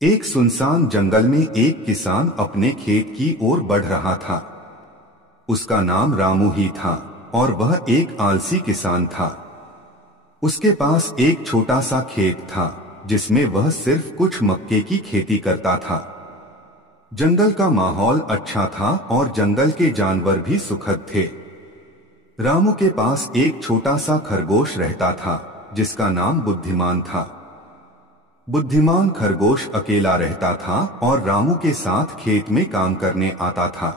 एक सुनसान जंगल में एक किसान अपने खेत की ओर बढ़ रहा था। उसका नाम रामू ही था और वह एक आलसी किसान था। उसके पास एक छोटा सा खेत था जिसमें वह सिर्फ कुछ मक्के की खेती करता था। जंगल का माहौल अच्छा था और जंगल के जानवर भी सुखद थे। रामू के पास एक छोटा सा खरगोश रहता था जिसका नाम बुद्धिमान था। बुद्धिमान खरगोश अकेला रहता था और रामू के साथ खेत में काम करने आता था।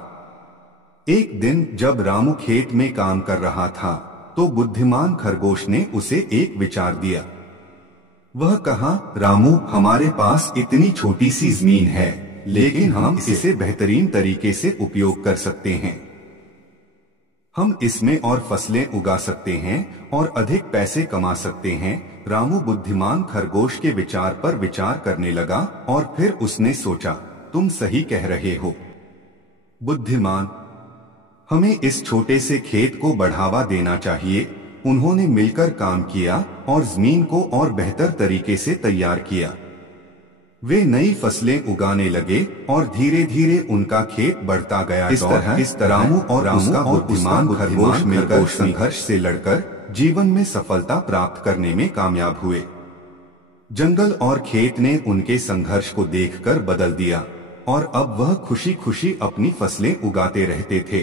एक दिन जब रामू खेत में काम कर रहा था तो बुद्धिमान खरगोश ने उसे एक विचार दिया। वह कहा, रामू, हमारे पास इतनी छोटी सी जमीन है, लेकिन हम इसे बेहतरीन तरीके से उपयोग कर सकते हैं। हम इसमें और फसलें उगा सकते हैं और अधिक पैसे कमा सकते हैं। रामू बुद्धिमान खरगोश के विचार पर विचार करने लगा और फिर उसने सोचा, तुम सही कह रहे हो बुद्धिमान, हमें इस छोटे से खेत को बढ़ावा देना चाहिए। उन्होंने मिलकर काम किया और जमीन को और बेहतर तरीके से तैयार किया। वे नई फसलें उगाने लगे और धीरे धीरे उनका खेत बढ़ता गया। इस तरह रामू और उसका बुद्धिमान खरगोश मिलकर संघर्ष से लड़कर जीवन में सफलता प्राप्त करने में कामयाब हुए। जंगल और खेत ने उनके संघर्ष को देखकर बदल दिया और अब वह खुशी खुशी अपनी फसलें उगाते रहते थे।